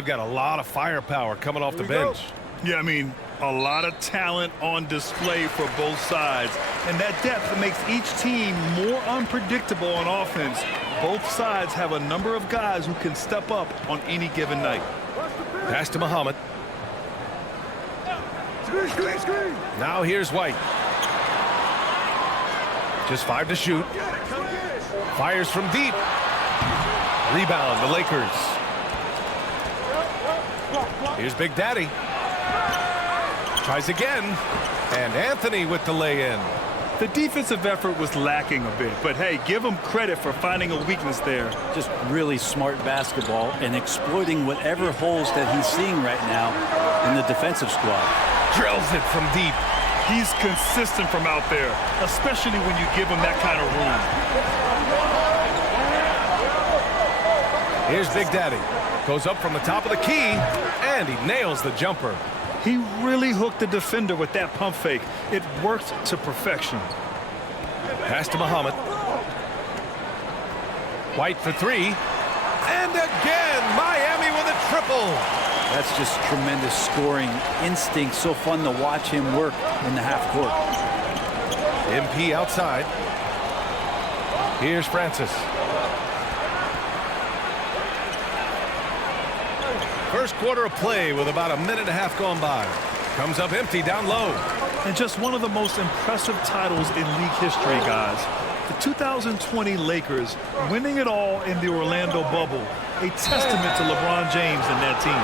they've got a lot of firepower coming off the bench. Yeah, I mean, a lot of talent on display for both sides. And that depth makes each team more unpredictable on offense. Both sides have a number of guys who can step up on any given night. Pass to Muhammad. Now here's White. Just 5 to shoot. Fires from deep. Rebound, the Lakers. Here's Big Daddy. Tries again. And Anthony with the lay-in. The defensive effort was lacking a bit, but hey, give him credit for finding a weakness there. Just really smart basketball and exploiting whatever holes that he's seeing right now in the defensive squad. Drills it from deep. He's consistent from out there, especially when you give him that kind of room. Here's Big Daddy. Goes up from the top of the key, and he nails the jumper. He really hooked the defender with that pump fake. It worked to perfection. Pass to Muhammad. White for 3. And again, Miami with a triple. That's just tremendous scoring instinct. So fun to watch him work in the half court. MP outside. Here's Francis. First quarter of play with about a minute and a half gone by. Comes up empty down low. And just one of the most impressive titles in league history, guys. The 2020 Lakers winning it all in the Orlando bubble. A testament to LeBron James and that team.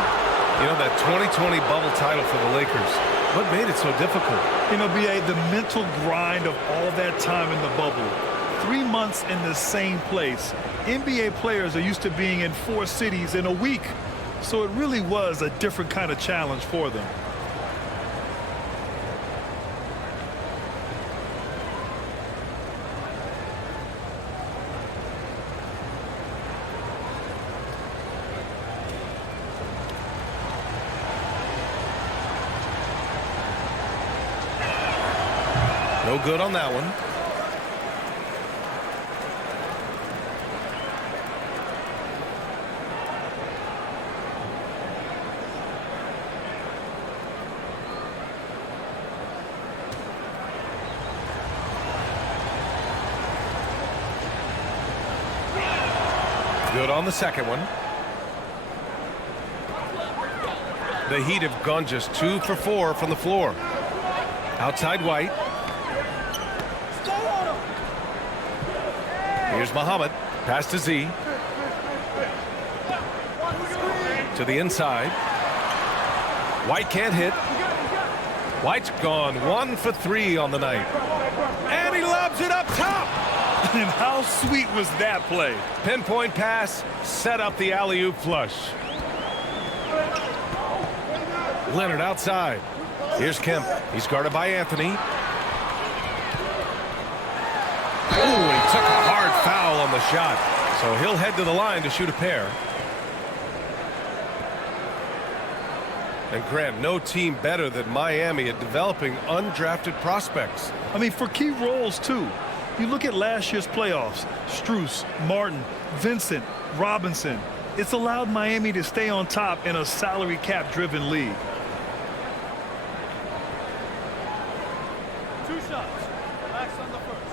You know, that 2020 bubble title for the Lakers, what made it so difficult? You know, B.A., the mental grind of all that time in the bubble. 3 months in the same place. NBA players are used to being in 4 cities in a week. So it really was a different kind of challenge for them. No good on that one. Good on the second one. The Heat have gone just 2 for 4 from the floor. Outside White. Here's Muhammad. Pass to Z. To the inside. White can't hit. White's gone 1 for 3 on the night. And he lobs it up top. And how sweet was that play? Pinpoint pass, set up the alley-oop flush. Leonard outside. Here's Kemp. He's guarded by Anthony. Ooh, he took a hard foul on the shot. So he'll head to the line to shoot a pair. And Grant, no team better than Miami at developing undrafted prospects. I mean, for key roles, too. You look at last year's playoffs, Strus, Martin, Vincent, Robinson. It's allowed Miami to stay on top in a salary cap-driven league. 2 shots. Relax on the first.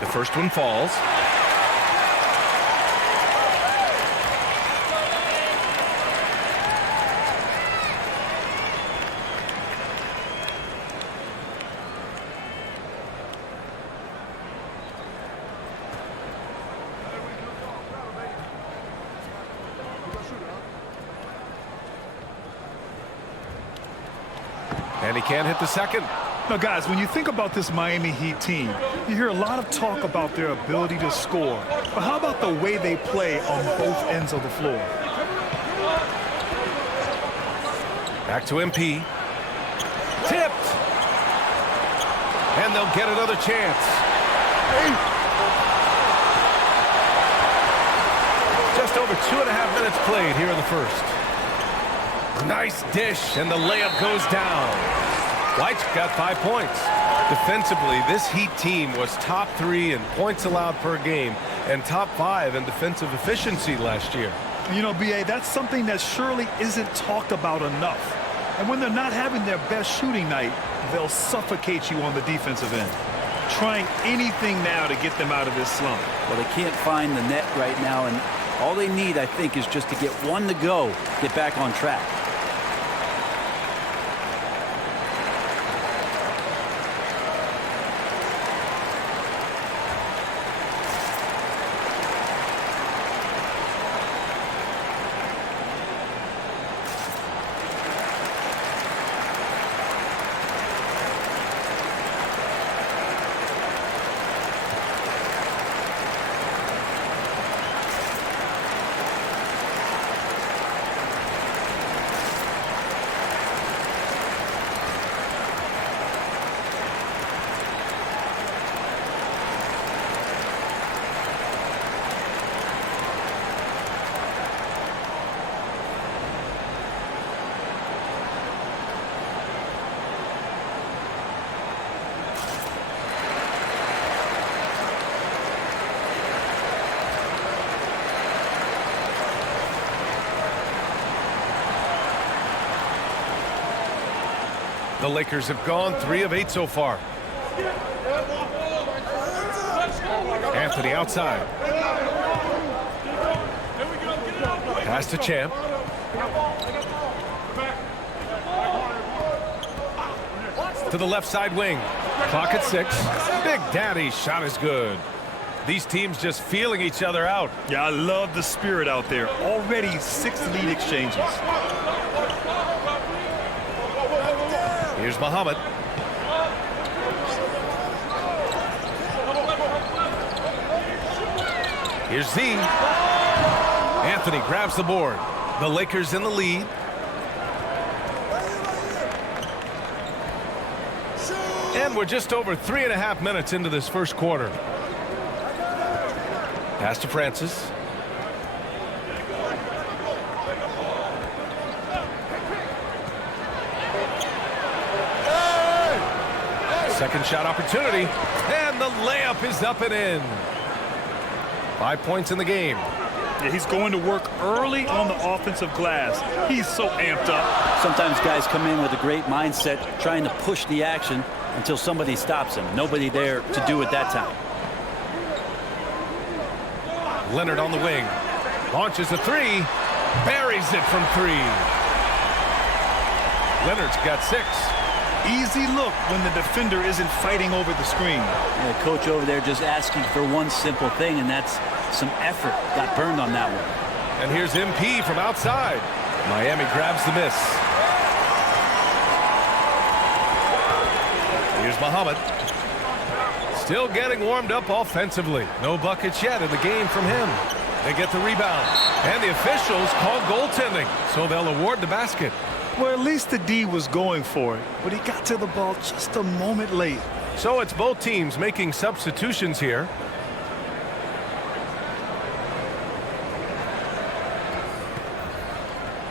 The first one falls. And he can't hit the second. Now, guys, when you think about this Miami Heat team, you hear a lot of talk about their ability to score. But how about the way they play on both ends of the floor? Back to MP. Tipped. And they'll get another chance. Just over 2.5 minutes played here in the first. Nice dish, and the layup goes down. White's got 5 points. Defensively, this Heat team was top 3 in points allowed per game and top 5 in defensive efficiency last year. You know, BA, that's something that surely isn't talked about enough. And when they're not having their best shooting night, they'll suffocate you on the defensive end. Trying anything now to get them out of this slump. Well, they can't find the net right now, and all they need, I think, is just to get one to go, get back on track. The Lakers have gone 3 of 8 so far. Anthony outside. Pass to Champ. To the left side wing. Clock at 6. Big Daddy's shot is good. These teams just feeling each other out. Yeah, I love the spirit out there. Already 6 lead exchanges. Here's Muhammad. Here's Z. Anthony grabs the board. The Lakers in the lead. And we're just over 3.5 minutes into this first quarter. Pass to Francis. Second shot opportunity, and the layup is up and in. 5 points in the game. Yeah, he's going to work early on the offensive glass. He's so amped up. Sometimes guys come in with a great mindset, trying to push the action until somebody stops him. Nobody there to do it that time. Leonard on the wing. Launches a 3. Buries it from 3. Leonard's got 6. Easy look when the defender isn't fighting over the screen. The coach over there just asking for one simple thing, and that's some effort. Got burned on that one. And here's MP from outside. Miami grabs the miss. Here's Muhammad. Still getting warmed up offensively. No buckets yet in the game from him. They get the rebound. And the officials call goaltending, so they'll award the basket. Well, at least the D was going for it, but he got to the ball just a moment late. So it's both teams making substitutions here.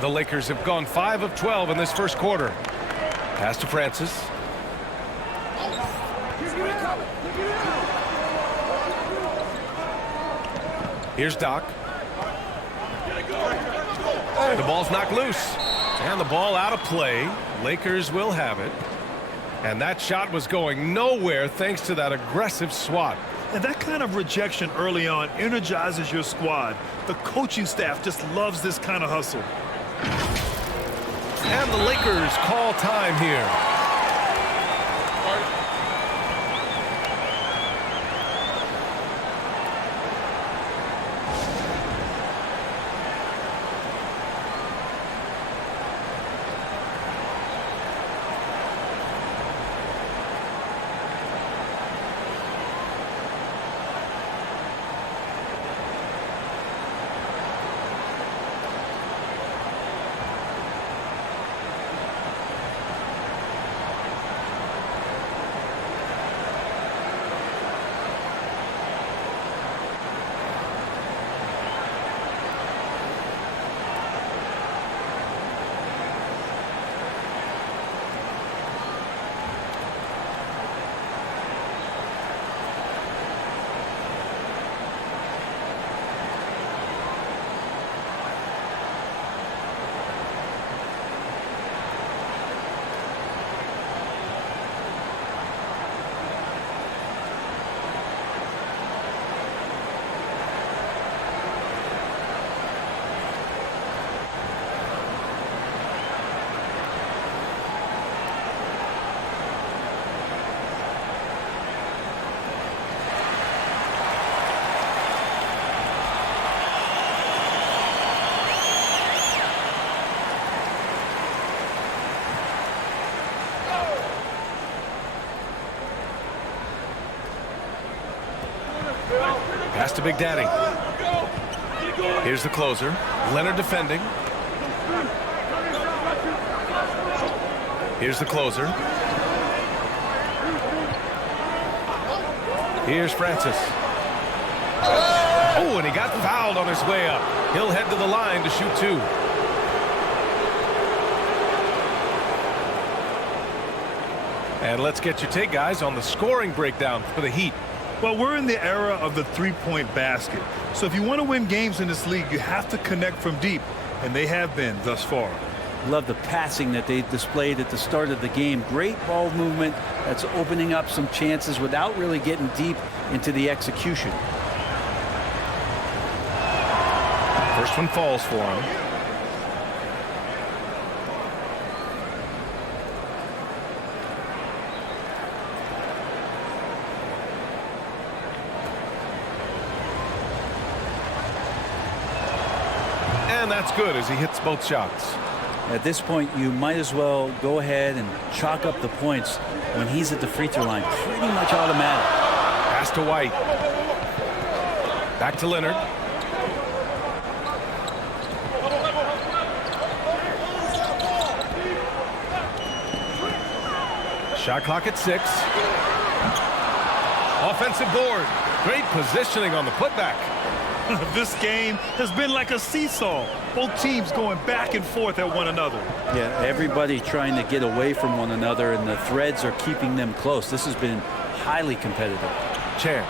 The Lakers have gone 5 of 12 in this first quarter. Pass to Francis. Here's Doc. The ball's knocked loose. And the ball out of play. Lakers will have it. And that shot was going nowhere thanks to that aggressive swat. And that kind of rejection early on energizes your squad. The coaching staff just loves this kind of hustle. And the Lakers call time here. Pass to Big Daddy. Here's the closer. Leonard defending. Here's the closer. Here's Francis. Oh, and he got fouled on his way up. He'll head to the line to shoot 2. And let's get your take, guys, on the scoring breakdown for the Heat. Well, we're in the era of the three-point basket. So if you want to win games in this league, you have to connect from deep, and they have been thus far. Love the passing that they displayed at the start of the game. Great ball movement that's opening up some chances without really getting deep into the execution. First one falls for him. And that's good as he hits both shots. At this point, you might as well go ahead and chalk up the points when he's at the free throw line. Pretty much automatic. Pass to White. Back to Leonard. Shot clock at 6. Offensive board. Great positioning on the putback. This game has been like a seesaw. Both teams going back and forth at one another. Yeah, everybody trying to get away from one another, and the threads are keeping them close. This has been highly competitive. Chan.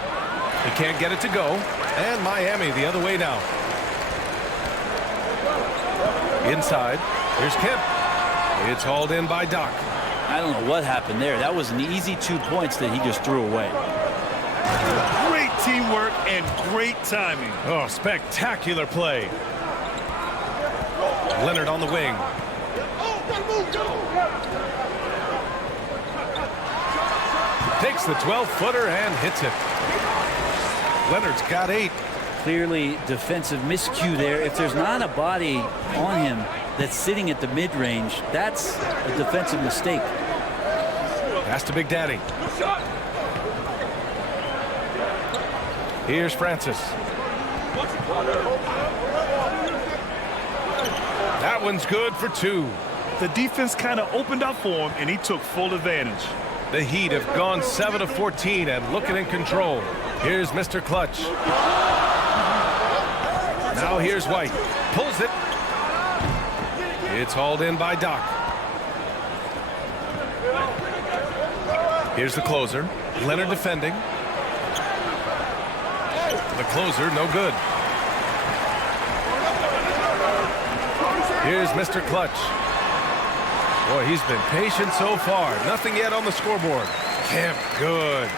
He can't get it to go. And Miami the other way now. Inside. Here's Kemp. It's hauled in by Doc. I don't know what happened there. That was an easy 2 points that he just threw away. Great teamwork and great timing. Oh, spectacular play. Leonard on the wing. Takes the 12-footer and hits it. Leonard's got 8. Clearly defensive miscue there. If there's not a body on him that's sitting at the mid-range, that's a defensive mistake. Pass to Big Daddy. Here's Francis. That one's good for 2. The defense kind of opened up for him, and he took full advantage. The Heat have gone 7 of 14 and looking in control. Here's Mr. Clutch. Now here's White. Pulls it. It's hauled in by Doc. Here's the closer. Leonard defending. The closer, no good. Here's Mr. Clutch. Boy, he's been patient so far. Nothing yet on the scoreboard. Kemp, good.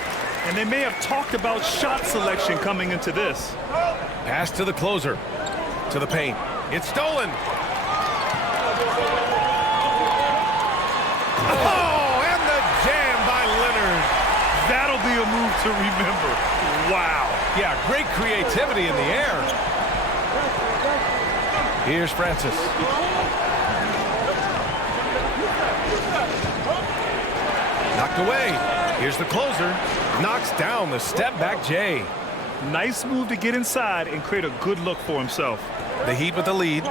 And they may have talked about shot selection coming into this. Pass to the closer. To the paint. It's stolen. Oh, and the jam by Leonard. That'll be a move to remember. Wow. Yeah, great creativity in the air. Here's Francis. Knocked away. Here's the closer. Knocks down the step-back J. Nice move to get inside and create a good look for himself. The Heat with the lead.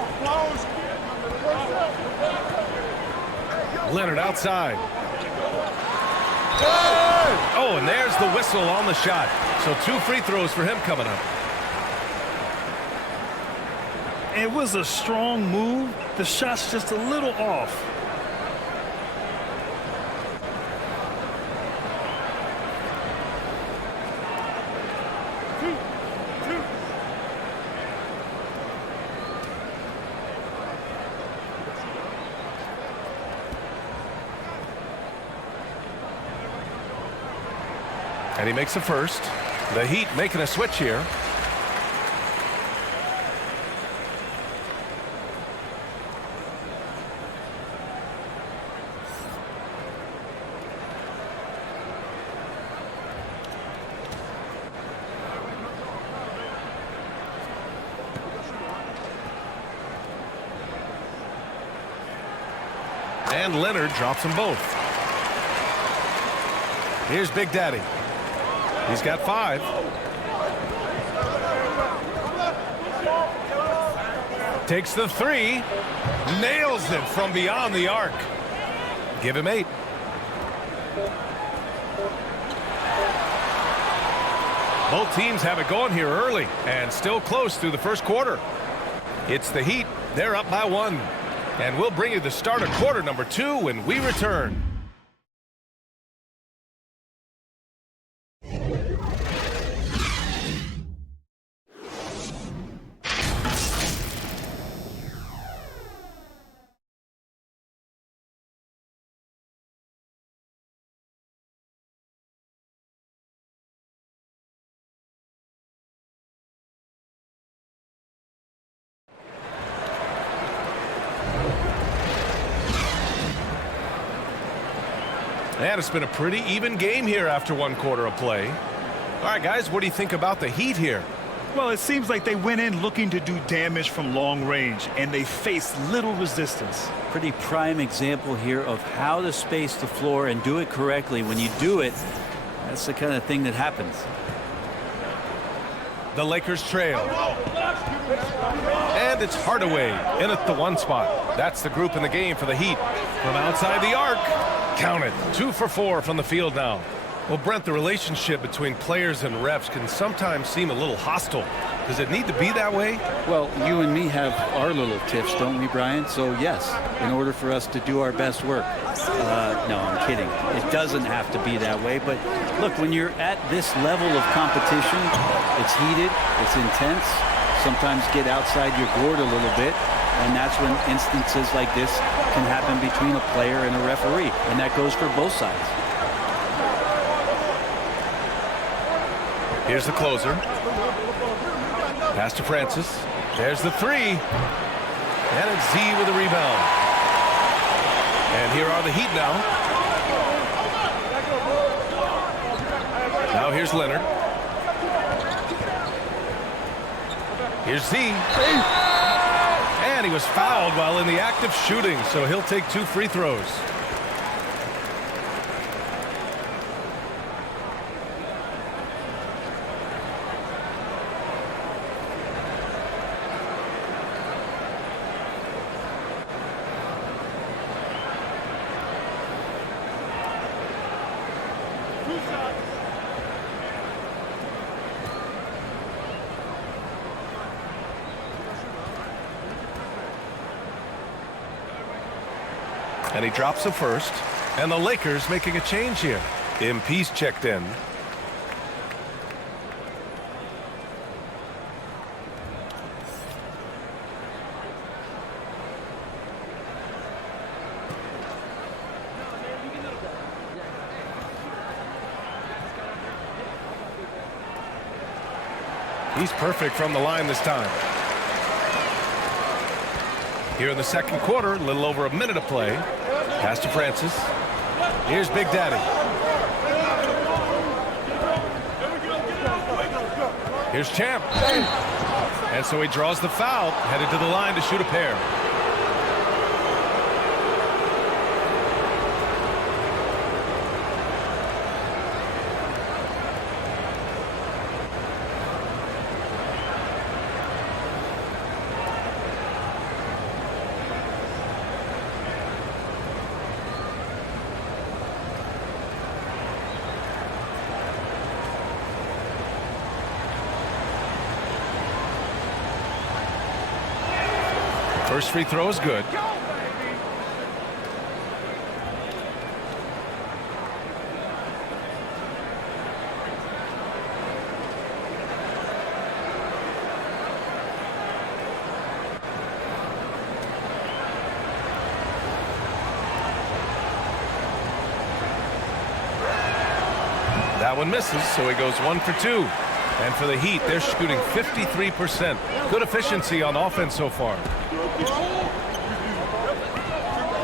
Leonard outside. Oh, and there's the whistle on the shot. So 2 free throws for him coming up. It was a strong move. The shot's just a little off. And he makes a first. The Heat making a switch here. And Leonard drops them both. Here's Big Daddy. He's got 5. Takes the three. Nails it from beyond the arc. Give him 8. Both teams have it going here early and still close through the first quarter. It's the Heat. They're up by 1. And we'll bring you the start of quarter number 2 when we return. And it's been a pretty even game here after 1 quarter of play. All right, guys, what do you think about the Heat here? Well, it seems like they went in looking to do damage from long range, and they faced little resistance. Pretty prime example here of how to space the floor and do it correctly. When you do it, that's the kind of thing that happens. The Lakers trail. And it's Hardaway in at the 1 spot. That's the group in the game for the Heat. From outside the arc. Count it. 2 for 4 from the field now. Well, Brent, the relationship between players and refs can sometimes seem a little hostile. Does it need to be that way? Well, you and me have our little tips, don't we, Brian? So, yes, in order for us to do our best work. No, I'm kidding. It doesn't have to be that way. But, look, when you're at this level of competition, it's heated, it's intense. Sometimes get outside your gourd a little bit. And that's when instances like this can happen between a player and a referee. And that goes for both sides. Here's the closer. Pass to Francis. There's the 3. And it's Z with a rebound. And here are the Heat now. Now here's Leonard. Here's Z. And he was fouled while in the act of shooting, so he'll take 2 free throws. And he drops the first. And the Lakers making a change here. MP's checked in. He's perfect from the line this time. Here in the second quarter, a little over a minute of play. Pass to Francis. Here's Big Daddy. Here's Champ. And so he draws the foul, headed to the line to shoot a pair. First free throw is good. That one misses, so he goes 1 for 2. And for the Heat, they're shooting 53%. Good efficiency on offense so far.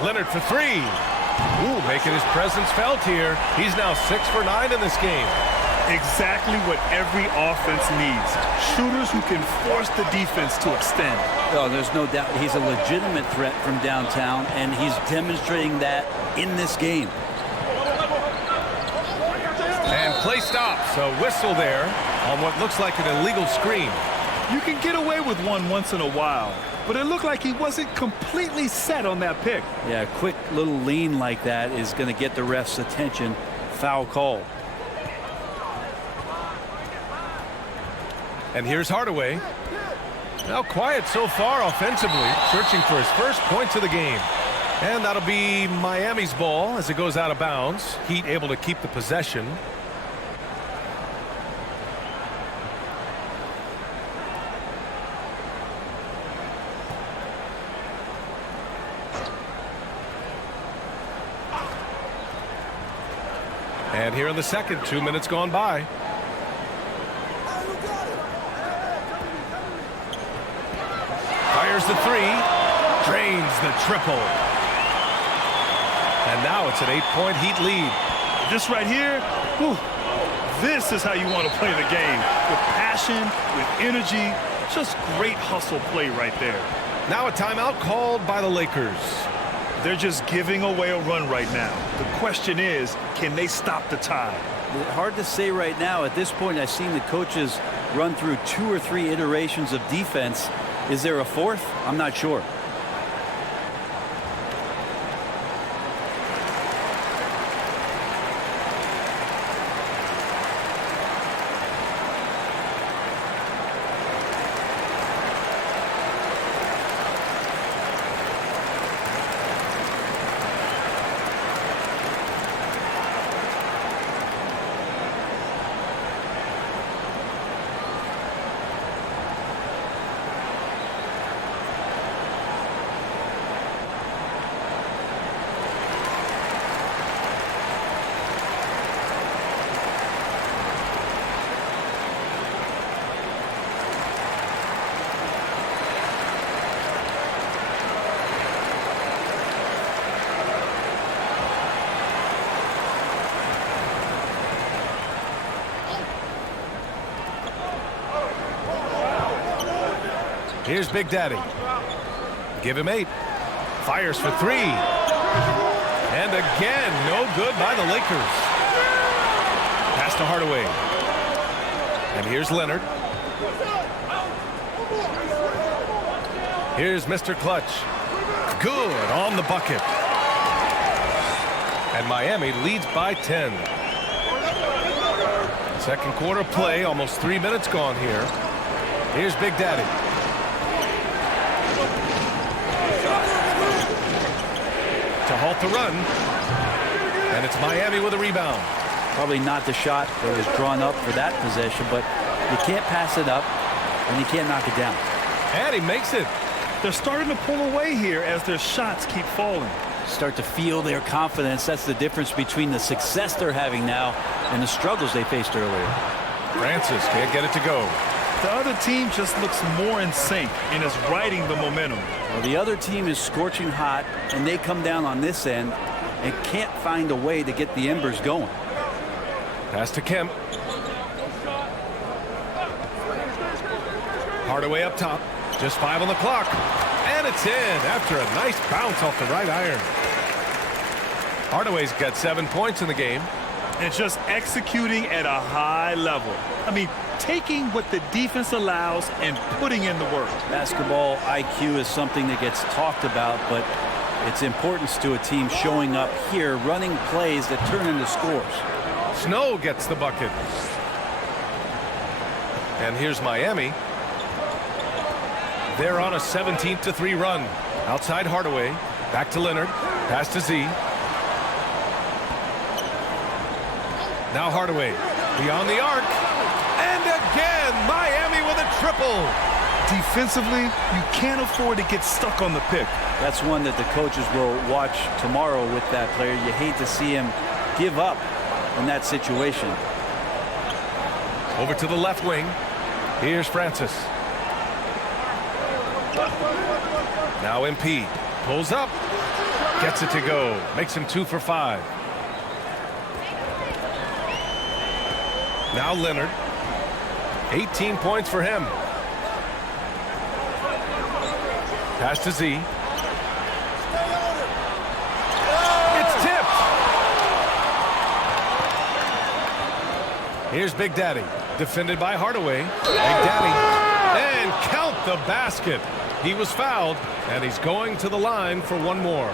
Leonard for 3. Ooh, making his presence felt here. He's now 6 for 9 in this game. Exactly what every offense needs. Shooters who can force the defense to extend. Oh, there's no doubt he's a legitimate threat from downtown, and he's demonstrating that in this game. And play stops. A whistle there on what looks like an illegal screen. You can get away with one once in a while, but it looked like he wasn't completely set on that pick. Yeah, a quick little lean like that is going to get the ref's attention. Foul call. And here's Hardaway. Now quiet so far offensively, searching for his first points of the game. And that'll be Miami's ball as it goes out of bounds. Heat able to keep the possession. And here in the second, 2 minutes gone by. Fires the three, drains the triple. And now it's an 8-point Heat lead. This right here, whew, this is how you want to play the game. With passion, with energy, just great hustle play right there. Now a timeout called by the Lakers. They're just giving away a run right now. The question is, can they stop the tide? Hard to say right now. At this point, I've seen the coaches run through 2 or 3 iterations of defense. Is there a fourth? I'm not sure. Here's Big Daddy. Give him 8. Fires for 3. And again, no good by the Lakers. Pass to Hardaway. And here's Leonard. Here's Mr. Clutch. Good on the bucket. And Miami leads by 10. Second quarter play, almost 3 minutes gone here. Here's Big Daddy. To halt the run. And it's Miami with a rebound. Probably not the shot that was drawn up for that possession, but you can't pass it up and you can't knock it down. And he makes it. They're starting to pull away here as their shots keep falling. Start to feel their confidence. That's the difference between the success they're having now and the struggles they faced earlier. Francis can't get it to go. The other team just looks more in sync and is riding the momentum. Well, the other team is scorching hot, and they come down on this end and can't find a way to get the embers going. Pass to Kemp. Hardaway up top. Just 5 on the clock. And it's in after a nice bounce off the right iron. Hardaway's got 7 points in the game. And just executing at a high level. I mean, taking what the defense allows and putting in the work. Basketball IQ is something that gets talked about, but its importance to a team showing up here, running plays that turn into scores. Snow gets the bucket. And here's Miami. They're on a 17-3 run. Outside Hardaway. Back to Leonard. Pass to Z. Now Hardaway. Beyond the arc. And again, Miami with a triple. Defensively, you can't afford to get stuck on the pick. That's one that the coaches will watch tomorrow with that player. You hate to see him give up in that situation. Over to the left wing. Here's Francis. Now MP pulls up. Gets it to go. Makes him 2 for 5. Now Leonard. 18 points for him. Pass to Z. It's tipped. Here's Big Daddy. Defended by Hardaway. Big Daddy And count the basket. He was fouled, and he's going to the line for one more.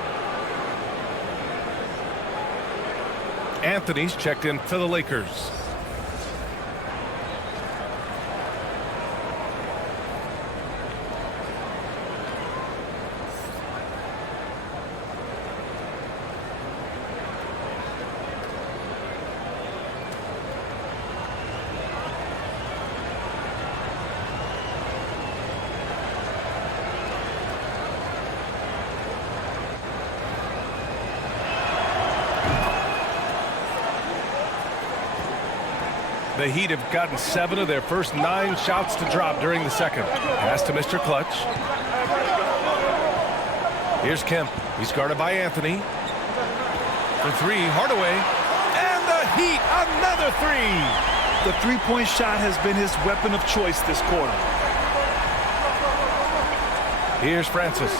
Anthony's checked in for the Lakers. The Heat have gotten 7 of their first 9 shots to drop during the second. Pass to Mr. Clutch. Here's Kemp. He's guarded by Anthony. For 3, Hardaway. And the Heat, another 3. The three-point shot has been his weapon of choice this quarter. Here's Francis.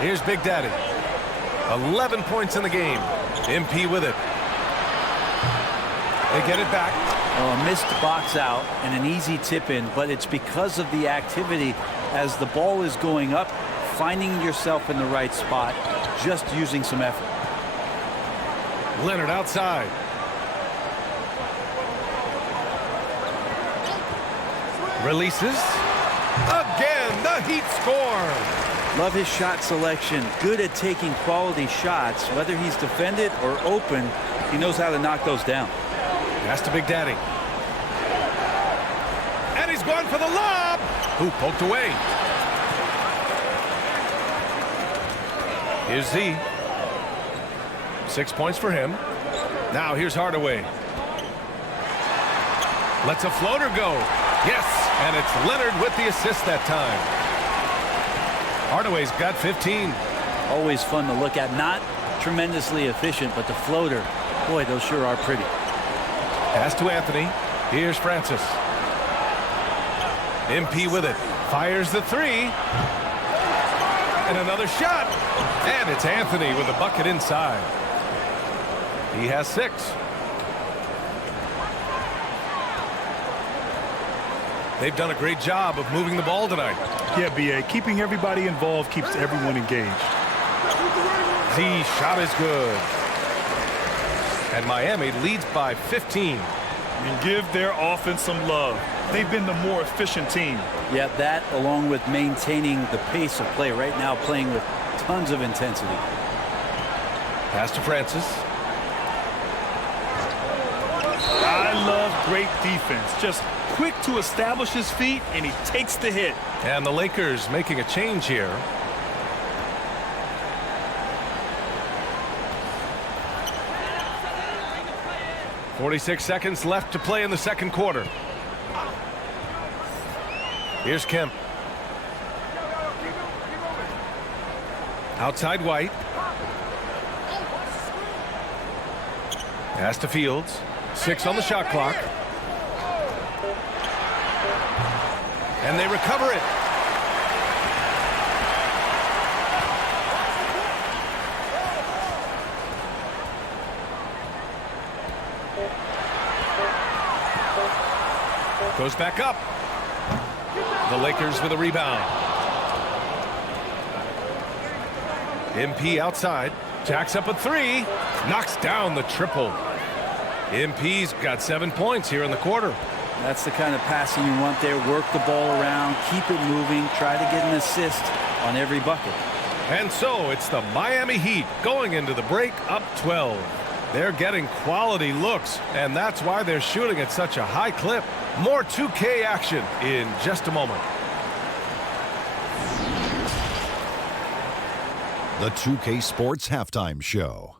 Here's Big Daddy. 11 points in the game. MP with it. They get it back. Well, a missed box out and an easy tip in, but it's because of the activity as the ball is going up, finding yourself in the right spot, just using some effort. Leonard outside. Releases. Again, the Heat score. Love his shot selection. Good at taking quality shots. Whether he's defended or open, he knows how to knock those down. Pass to Big Daddy. And he's going for the lob. Who poked away. Here's Z. 6 points for him. Now here's Hardaway. Lets a floater go. Yes, and it's Leonard with the assist that time. Hardaway's got 15. Always fun to look at. Not tremendously efficient, but the floater, boy, those sure are pretty. Pass to Anthony. Here's Francis. MP with it. Fires the 3. And another shot. And it's Anthony with the bucket inside. He has 6. They've done a great job of moving the ball tonight. Yeah, BA. Keeping everybody involved keeps everyone engaged. The shot is good. And Miami leads by 15. And give their offense some love. They've been the more efficient team. Yeah, that along with maintaining the pace of play right now, playing with tons of intensity. Pass to Francis. I love great defense. Just quick to establish his feet, and he takes the hit. And the Lakers making a change here. .46 seconds left to play in the second quarter. Here's Kemp. Outside White. Pass to Fields. 6 on the shot clock. And they recover it. Goes back up. The Lakers with a rebound. MP outside. Jacks up a 3. Knocks down the triple. MP's got 7 points here in the quarter. That's the kind of passing you want there. Work the ball around, keep it moving, try to get an assist on every bucket. And so it's the Miami Heat going into the break up 12. They're getting quality looks, and that's why they're shooting at such a high clip. More 2K action in just a moment. The 2K Sports Halftime Show.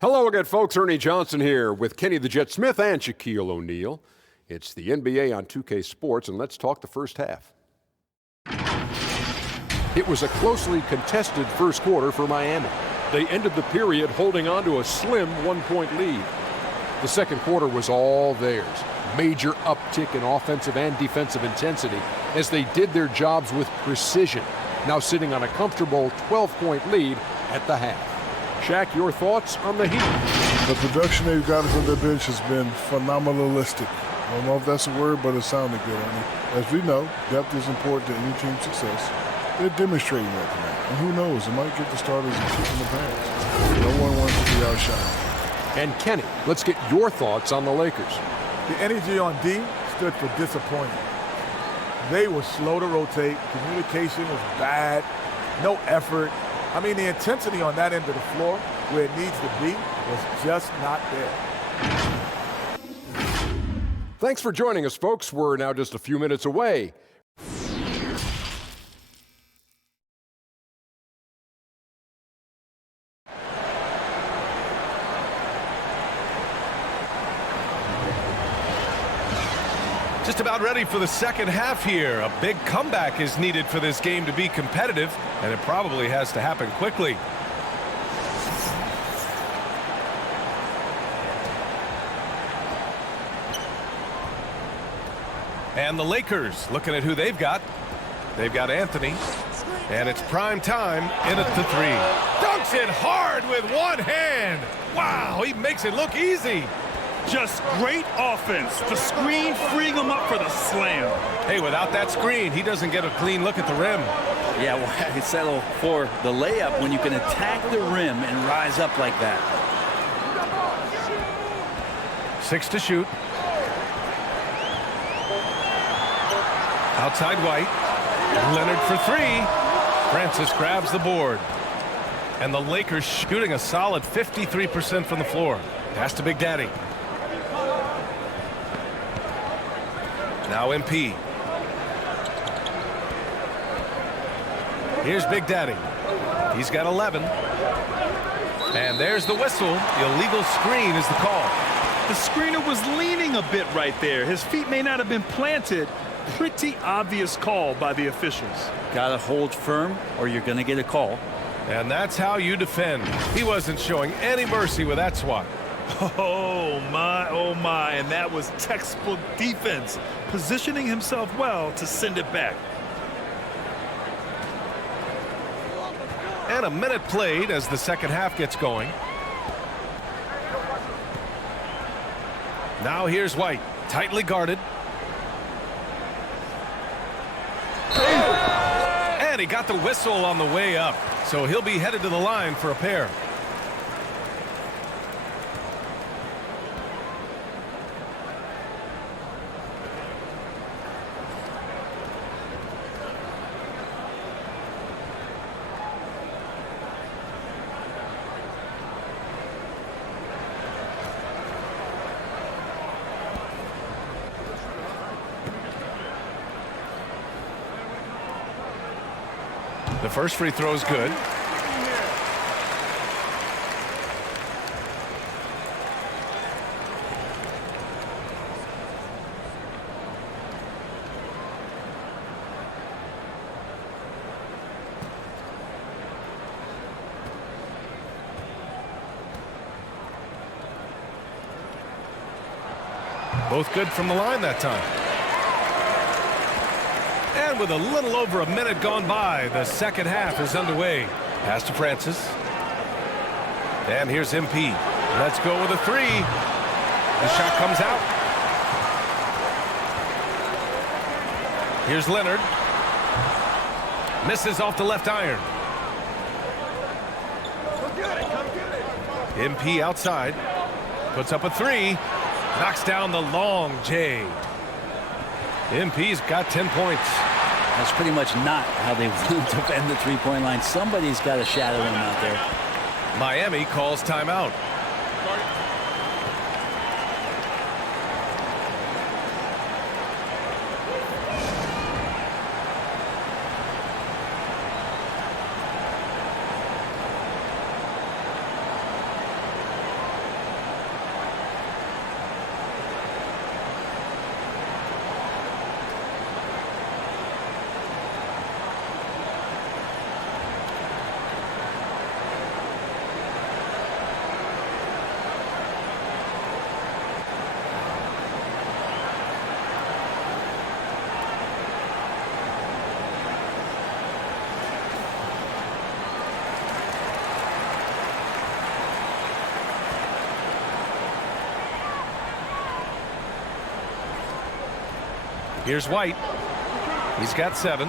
Hello again, folks. Ernie Johnson here with Kenny the Jet Smith and Shaquille O'Neal. It's the NBA on 2K Sports, and let's talk the first half. It was a closely contested first quarter for Miami. They ended the period holding on to a slim 1-point lead. The second quarter was all theirs. Major uptick in offensive and defensive intensity as they did their jobs with precision, now sitting on a comfortable 12-point lead at the half. Shaq, your thoughts on the Heat? The production they've gotten from their bench has been phenomenalistic. I don't know if that's a word, but it sounded good. I mean, as we know, depth is important to any team's success. They're demonstrating that tonight. And who knows, it might get the starters a kick in the pants. No one wants to be outshined. And Kenny, let's get your thoughts on the Lakers. The energy on D stood for disappointment. They were slow to rotate. Communication was bad. No effort. I mean, the intensity on that end of the floor, where it needs to be, was just not there. Thanks for joining us, folks. We're now just a few minutes away. Just about ready for the second half here. A big comeback is needed for this game to be competitive, and it probably has to happen quickly. And the Lakers looking at who they've got. They've got Anthony, and it's prime time in at the three. Dunks it hard with one hand. Wow, he makes it look easy. Just great offense. The screen freeing him up for the slam. Hey, without that screen, he doesn't get a clean look at the rim. Yeah, well, I can settle for the layup when you can attack the rim and rise up like that. 6 to shoot. Outside White. Leonard for 3. Francis grabs the board. And the Lakers shooting a solid 53% from the floor. Pass to Big Daddy. Now MP. Here's Big Daddy. He's got 11. And there's the whistle. The illegal screen is the call. The screener was leaning a bit right there. His feet may not have been planted. Pretty obvious call by the officials. Gotta hold firm or you're gonna get a call. And that's how you defend. He wasn't showing any mercy with that swat. Oh my, and that was textbook defense, positioning himself well to send it back. And a minute played as the second half gets going. Now here's White, tightly guarded. And he got the whistle on the way up, so he'll be headed to the line for a pair. The first free throw is good. Both good from the line that time. And with a little over a minute gone by, the second half is underway. Pass to Francis. And here's MP. Let's go with a 3. The shot comes out. Here's Leonard. Misses off the left iron. MP outside. Puts up a 3. Knocks down the long J. MP's got 10 points. That's pretty much not how they want to defend the three-point line. Somebody's got to shadow him out there. Miami calls timeout. Here's White. He's got 7.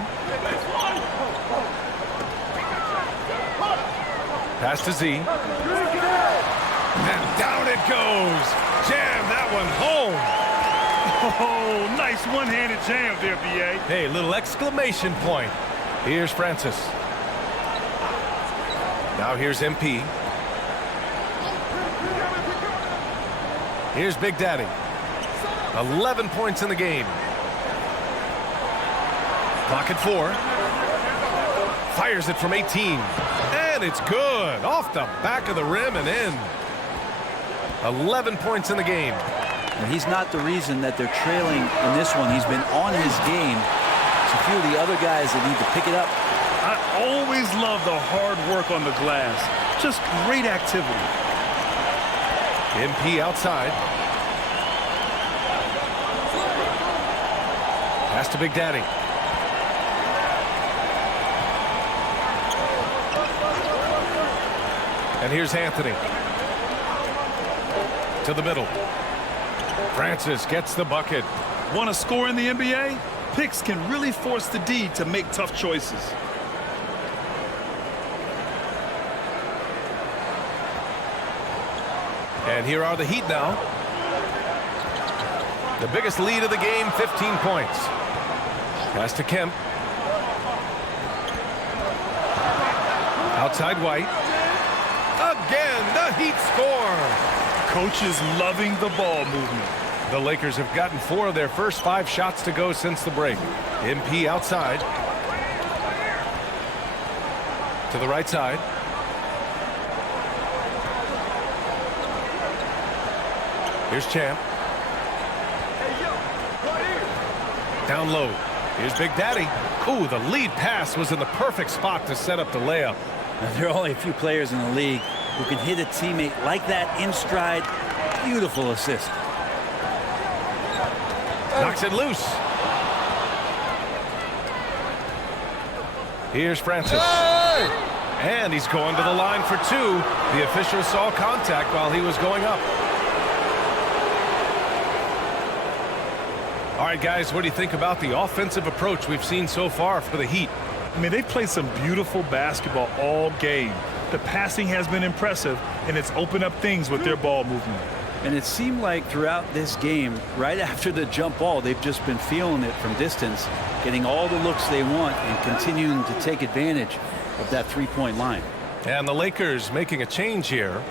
Pass to Z. And down it goes. Jam that one home. Oh, nice one-handed jam there, B.A. Hey, little exclamation point. Here's Francis. Now here's MP. Here's Big Daddy. 11 points in the game. Clock at 4. Fires it from 18. And it's good. Off the back of the rim and in. 11 points in the game. And he's not the reason that they're trailing in this one. He's been on his game. It's a few of the other guys that need to pick it up. I always love the hard work on the glass. Just great activity. MP outside. Pass to Big Daddy. And here's Anthony. To the middle. Francis gets the bucket. Want to score in the NBA? Picks can really force the D to make tough choices. And here are the Heat now. The biggest lead of the game, 15 points. Pass to Kemp. Outside White. Again, the Heat score. Coach is loving the ball movement. The Lakers have gotten 4 of their first 5 shots to go since the break. MP outside. To the right side. Here's Champ. Down low. Here's Big Daddy. Ooh, the lead pass was in the perfect spot to set up the layup. Now, there are only a few players in the league who can hit a teammate like that in stride. Beautiful assist. Knocks it loose. Here's Francis. And he's going to the line for 2. The official saw contact while he was going up. All right, guys, what do you think about the offensive approach we've seen so far for the Heat? I mean, they've played some beautiful basketball all game. The passing has been impressive, and it's opened up things with their ball movement. And it seemed like throughout this game, right after the jump ball, they've just been feeling it from distance, getting all the looks they want and continuing to take advantage of that three-point line. And the Lakers making a change here.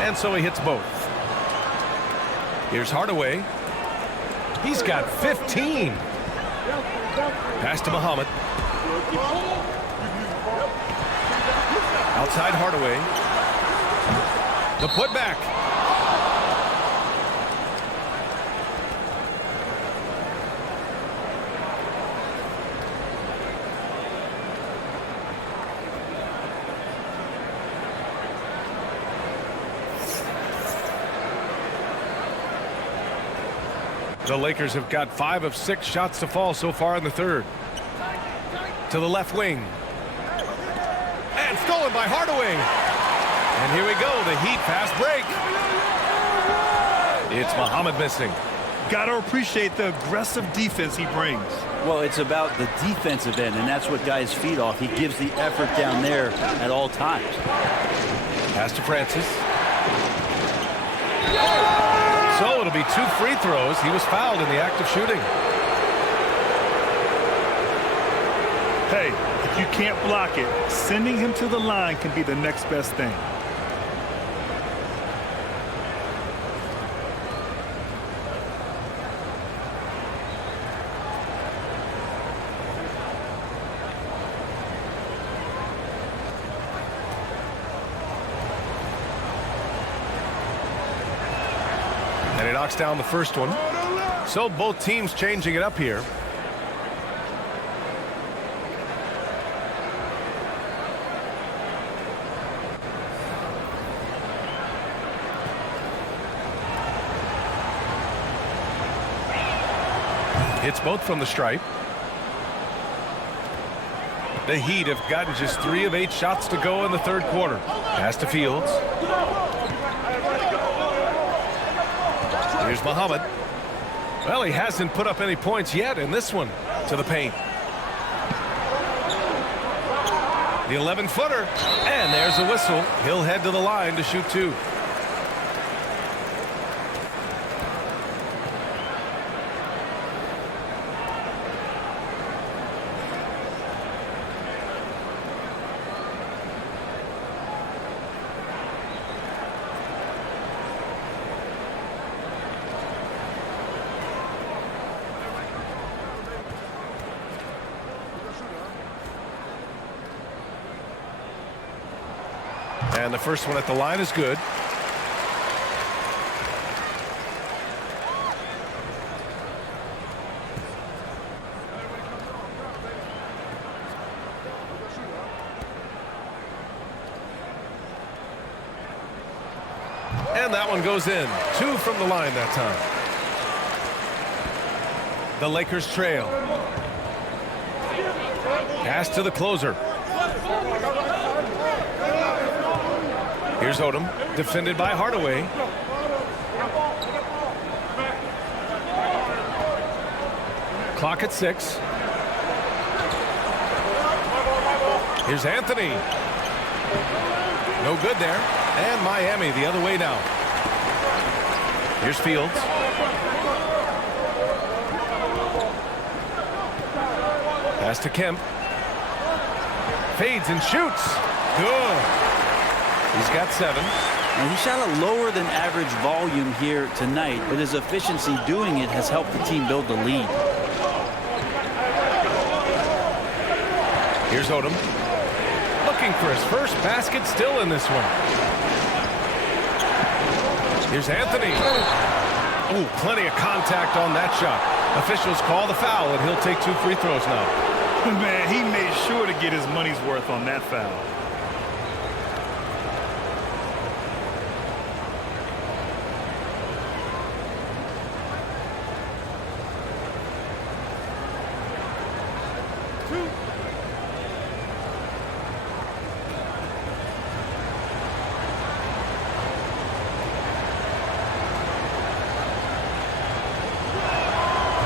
And so he hits both. Here's Hardaway. He's got 15. Pass to Muhammad. Outside Hardaway. The putback. The Lakers have got 5 of 6 shots to fall so far in the third. To the left wing. And stolen by Hardaway. And here we go, the Heat fast break. It's Muhammad missing. Got to appreciate the aggressive defense he brings. Well, it's about the defensive end, and that's what guys feed off. He gives the effort down there at all times. Pass to Francis. So it'll be 2 free throws. He was fouled in the act of shooting. Hey, if you can't block it, sending him to the line can be the next best thing. And he knocks down the first one. So both teams changing it up here. Hits both from the stripe. The Heat have gotten just 3 of 8 shots to go in the third quarter. Pass to Fields. Here's Muhammad. Well, he hasn't put up any points yet in this one. To the paint. The 11-footer. And there's a whistle. He'll head to the line to shoot 2. And the first one at the line is good. And that one goes in. 2 from the line that time. The Lakers trail. Pass to the closer. Here's Odom, defended by Hardaway. Clock at 6. Here's Anthony. No good there. And Miami the other way now. Here's Fields. Pass to Kemp. Fades and shoots. Good. He's got 7. And he shot a lower than average volume here tonight, but his efficiency doing it has helped the team build the lead. Here's Odom. Looking for his first basket, still in this one. Here's Anthony. Ooh, plenty of contact on that shot. Officials call the foul, and he'll take 2 free throws now. Man, he made sure to get his money's worth on that foul.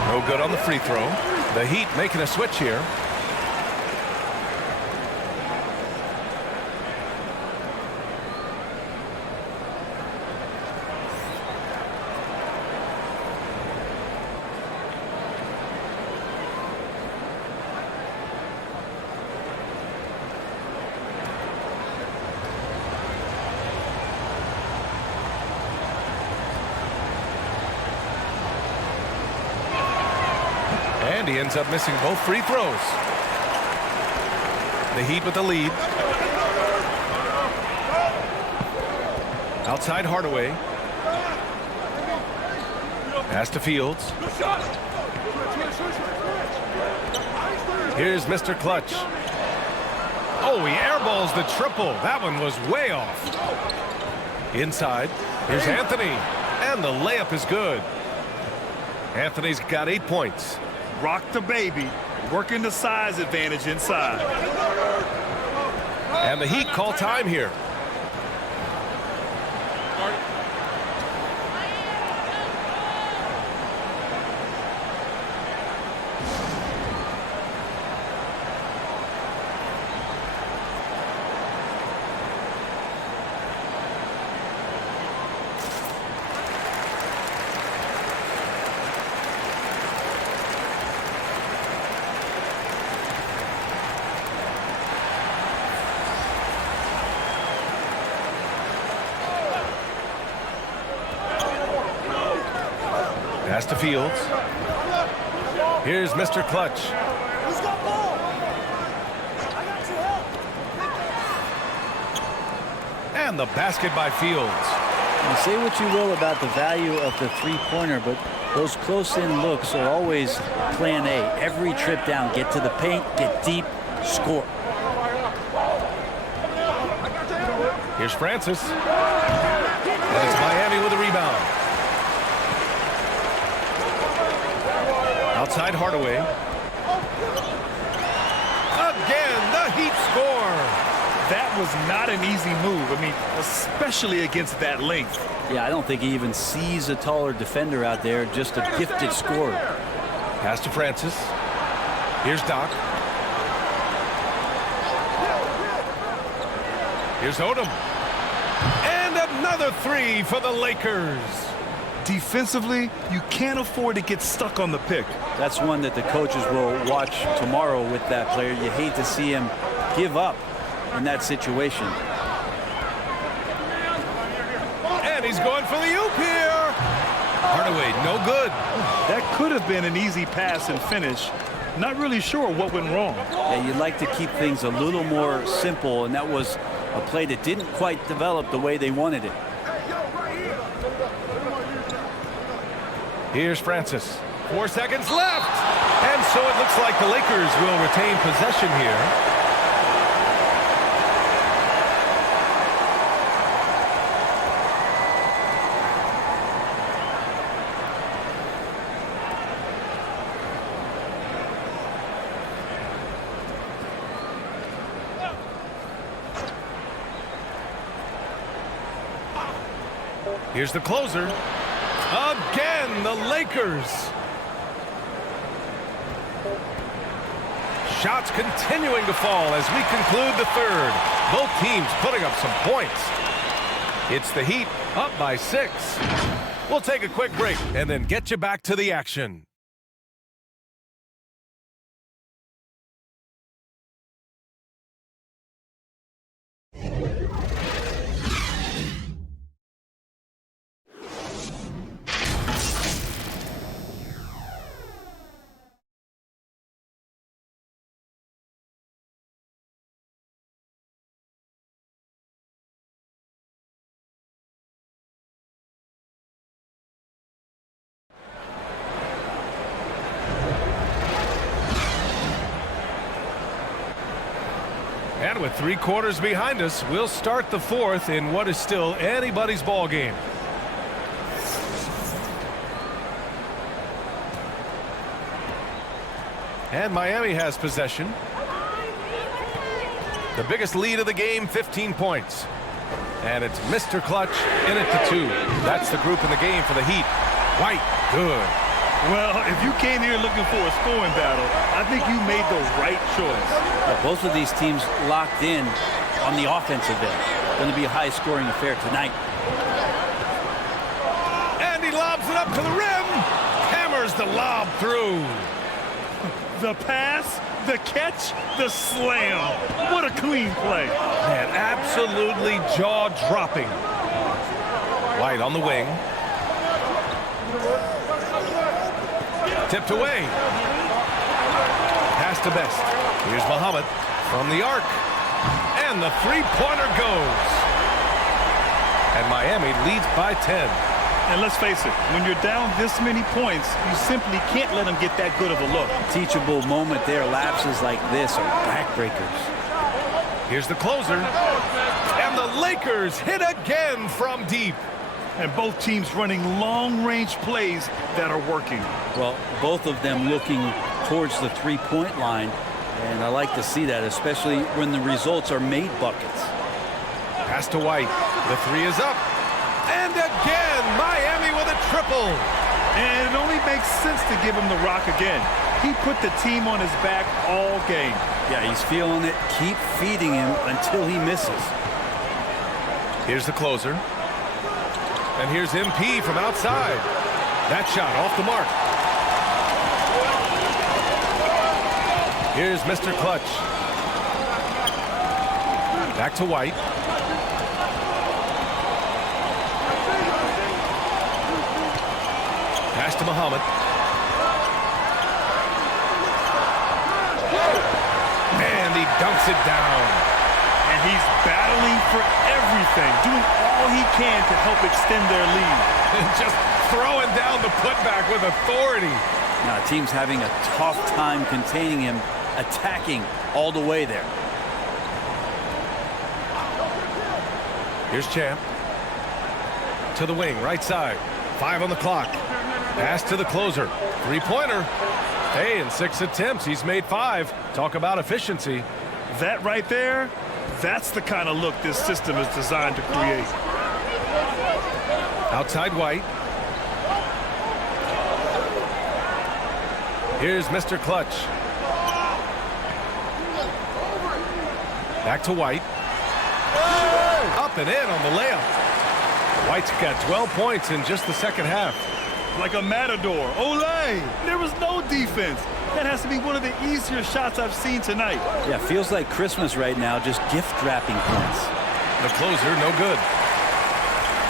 No good on the free throw. The Heat making a switch here. And he ends up missing both free throws. The Heat with the lead. Outside Hardaway. Pass to Fields. Here's Mr. Clutch. Oh, he airballs the triple. That one was way off. Inside. Here's Anthony. And the layup is good. Anthony's got 8 points. Rock the baby, working the size advantage inside. And the Heat call time here. Pass to Fields. Here's Mr. Clutch. Who's got ball? I got you, help. And the basket by Fields. Now, say what you will about the value of the three-pointer, but those close-in looks are always plan A. Every trip down, get to the paint, get deep, score. Here's Francis. And it's Miami with a rebound. Outside Hardaway. Again, was not an easy move. I mean, especially against that length. Yeah, I don't think he even sees a taller defender out there, just a gifted scorer. Pass to Francis. Here's Doc. Here's Odom. And another three for the Lakers. Defensively, you can't afford to get stuck on the pick. That's one that the coaches will watch tomorrow with that player. You hate to see him give up in that situation. And he's going for the oop here. Hardaway, no good. That could have been an easy pass and finish. Not really sure what went wrong. Yeah, you'd like to keep things a little more simple, and that was a play that didn't quite develop the way they wanted it. Here's Francis. 4 seconds left. And so it looks like the Lakers will retain possession here. Here's the closer. Again, the Lakers. Shots continuing to fall as we conclude the third. Both teams putting up some points. It's the Heat up by 6. We'll take a quick break and then get you back to the action. And with 3 quarters behind us, we'll start the fourth in what is still anybody's ball game. And Miami has possession. The biggest lead of the game, 15 points. And it's Mr. Clutch in it to 2. That's the group in the game for the Heat. White, good. Well, if you came here looking for a scoring battle, I think you made the right choice. Well, both of these teams locked in on the offensive end. Going to be a high-scoring affair tonight. And he lobs it up to the rim. Hammers the lob through. The pass, the catch, the slam. What a clean play. Man, absolutely jaw-dropping. White on the wing. Tipped away. Pass to Best. Here's Muhammad from the arc. And the three-pointer goes. And Miami leads by 10. And let's face it, when you're down this many points, you simply can't let them get that good of a look. Teachable moment there. Lapses like this are backbreakers. Here's the closer. And the Lakers hit again from deep. And both teams running long-range plays that are working. Well, both of them looking towards the three-point line, and I like to see that, especially when the results are made buckets. Pass to White. The 3 is up. And again, Miami with a triple. And it only makes sense to give him the rock again. He put the team on his back all game. Yeah, he's feeling it. Keep feeding him until he misses. Here's the closer. And here's MP from outside. That shot off the mark. Here's Mr. Clutch. Back to White. Pass to Muhammad. And he dunks it down. And he's battling for everything, doing all he can to help extend their lead. Just throwing down the putback with authority. Now, team's having a tough time containing him, attacking all the way there. Here's Champ. To the wing, right side. 5 on the clock. Pass to the closer. Three-pointer. Hey, in 6 attempts, he's made 5. Talk about efficiency. That right there, That's the kind of look this system is designed to create. Outside White. Here's Mr. Clutch. Back to White. Up and in on the layup. White's got 12 points in just the second half. Like a matador. Olé! There was no defense. That has to be one of the easier shots I've seen tonight. Yeah, feels like Christmas right now, just gift wrapping points. The closer, no good.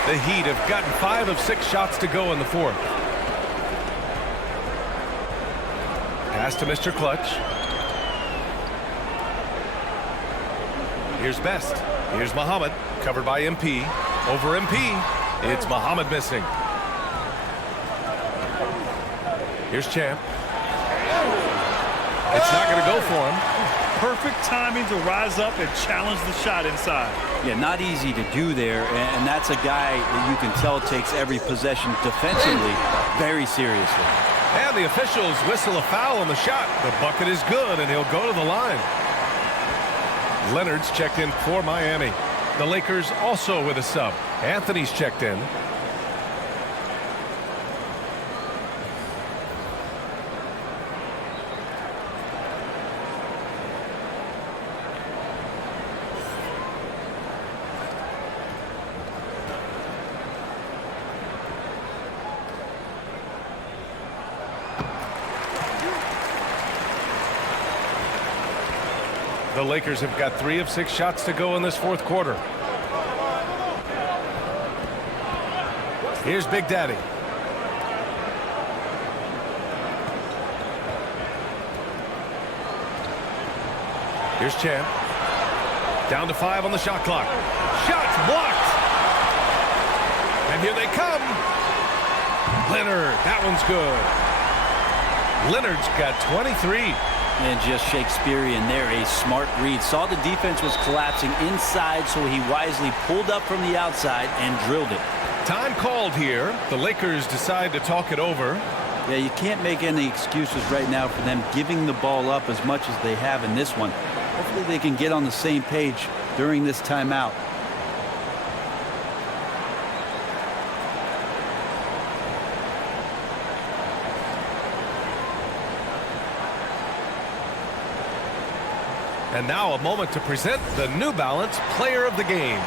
The Heat have gotten 5 of 6 shots to go in the fourth. Pass to Mr. Clutch. Here's Best. Here's Muhammad, covered by MP. Over MP, it's Muhammad missing. Here's Champ. It's not going to go for him. Perfect timing to rise up and challenge the shot inside. Yeah, not easy to do there, and that's a guy that you can tell takes every possession defensively very seriously. And the officials whistle a foul on the shot. The bucket is good, and he'll go to the line. Leonard's checked in for Miami. The Lakers also with a sub. Anthony's checked in. The Lakers have got 3 of 6 shots to go in this fourth quarter. Here's Big Daddy. Here's Champ. Down to 5 on the shot clock. Shots blocked. And here they come. Leonard, that one's good. Leonard's got 23. And just Shakespearean there, a smart read. Saw the defense was collapsing inside, so he wisely pulled up from the outside and drilled it. Time called here. The Lakers decide to talk it over. Yeah, you can't make any excuses right now for them giving the ball up as much as they have in this one. Hopefully they can get on the same page during this timeout. And now a moment to present the New Balance Player of the Game.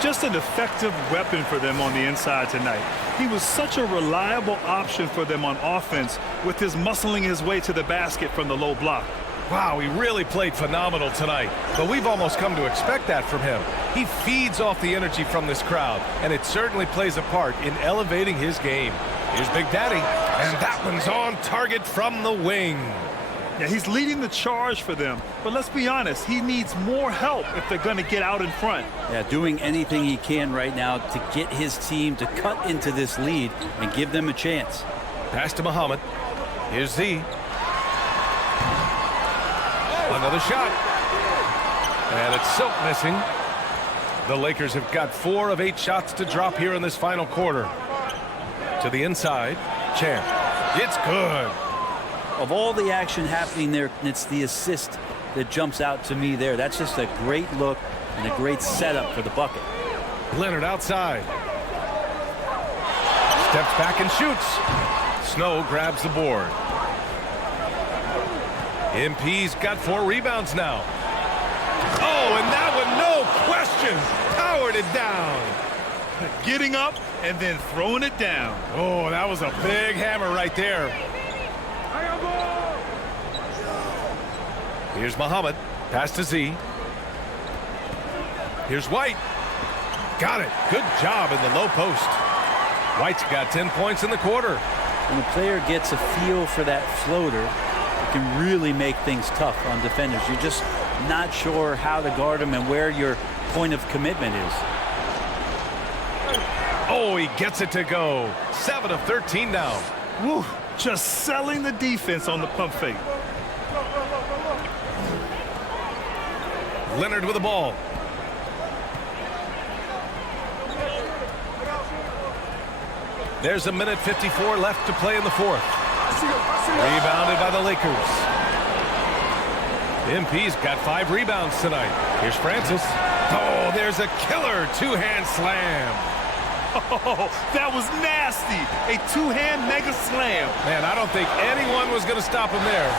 Just an effective weapon for them on the inside tonight. He was such a reliable option for them on offense with his muscling his way to the basket from the low block. Wow, he really played phenomenal tonight, but we've almost come to expect that from him. He feeds off the energy from this crowd, and it certainly plays a part in elevating his game. Here's Big Daddy, and that one's on target from the wing. Yeah, he's leading the charge for them, but let's be honest, he needs more help if they're going to get out in front. Yeah, doing anything he can right now to get his team to cut into this lead and give them a chance. Pass to Muhammad. Here's Z. Another shot. And it's Silk missing. The Lakers have got 4 of 8 shots to drop here in this final quarter. To the inside, Champ. It's good. Of all the action happening there, it's the assist that jumps out to me there. That's just a great look and a great setup for the bucket. Leonard outside. Steps back and shoots. Snow grabs the board. MP's got 4 rebounds now. Oh, and that one, no question, powered it down. Getting up and then throwing it down. Oh, that was a big hammer right there. Here's Muhammad. Pass to Z. Here's White. Got it. Good job in the low post. White's got 10 points in the quarter. When a player gets a feel for that floater, it can really make things tough on defenders. You're just not sure how to guard them and where your point of commitment is. Oh, he gets it to go. 7 of 13 now. Woo, just selling the defense on the pump fake. Leonard with the ball. There's a minute 54 left to play in the fourth. Rebounded by the Lakers. MP's got 5 rebounds tonight. Here's Francis. Oh, there's a killer two-hand slam. Oh, that was nasty. A two-hand mega slam. Man, I don't think anyone was going to stop him there.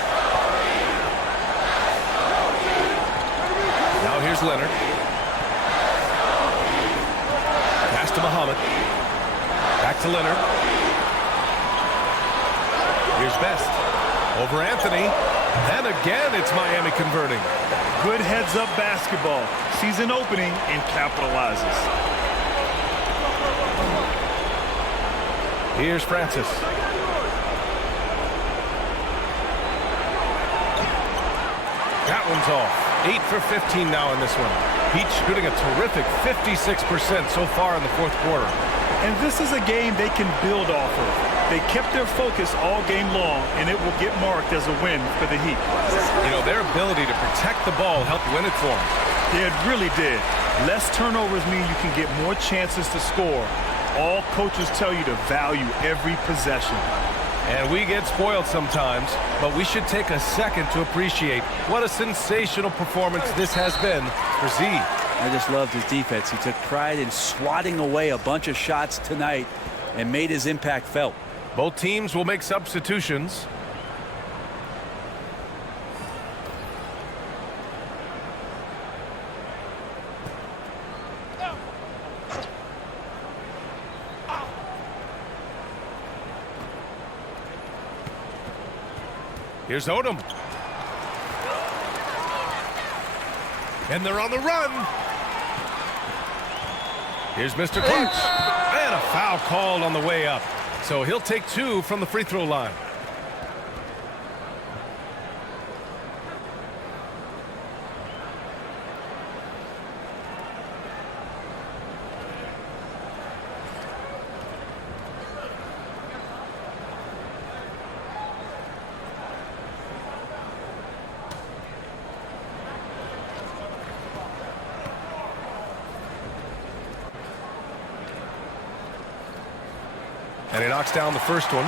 Now here's Leonard. Pass to Muhammad. Back to Leonard. Here's Best. Over Anthony. And again, it's Miami converting. Good heads-up basketball. Sees an opening and capitalizes. Here's Francis. That one's off. 8 for 15 now in this one. Heat shooting a terrific 56% so far in the fourth quarter. And this is a game they can build off of. They kept their focus all game long, and it will get marked as a win for the Heat. You know, their ability to protect the ball helped win it for them. Yeah, it really did. Less turnovers mean you can get more chances to score. All coaches tell you to value every possession. And we get spoiled sometimes, but we should take a second to appreciate what a sensational performance this has been for Z. I just loved his defense. He took pride in swatting away a bunch of shots tonight and made his impact felt. Both teams will make substitutions. Here's Odom. And they're on the run. Here's Mr. Clutch. And a foul called on the way up. So he'll take 2 from the free throw line. And he knocks down the first one.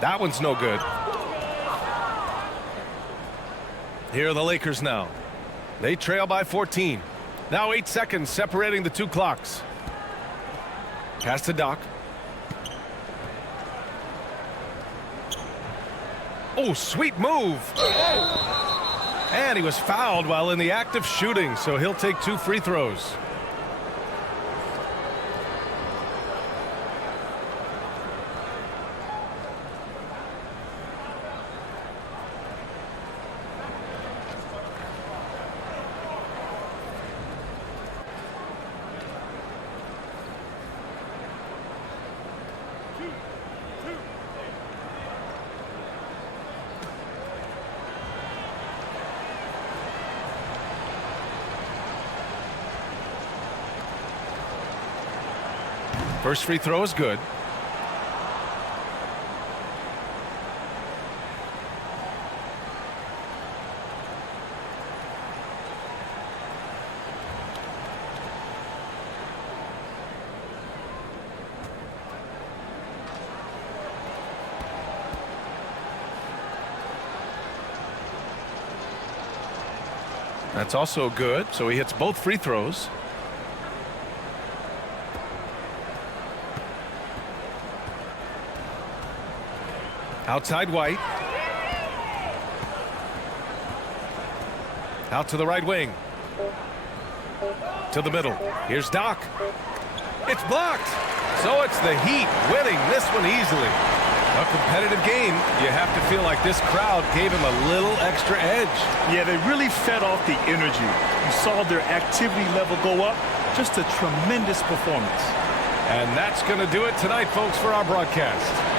That one's no good. Here are the Lakers now. They trail by 14. Now 8 seconds separating the two clocks. Pass to Doc. Oh, sweet move. And he was fouled while in the act of shooting, so he'll take 2 free throws. First free throw is good. That's also good, so he hits both free throws. Outside White. Out to the right wing. To the middle. Here's Doc. It's blocked. So it's the Heat winning this one easily. A competitive game. You have to feel like this crowd gave him a little extra edge. Yeah, they really fed off the energy. You saw their activity level go up. Just a tremendous performance. And that's going to do it tonight, folks, for our broadcast.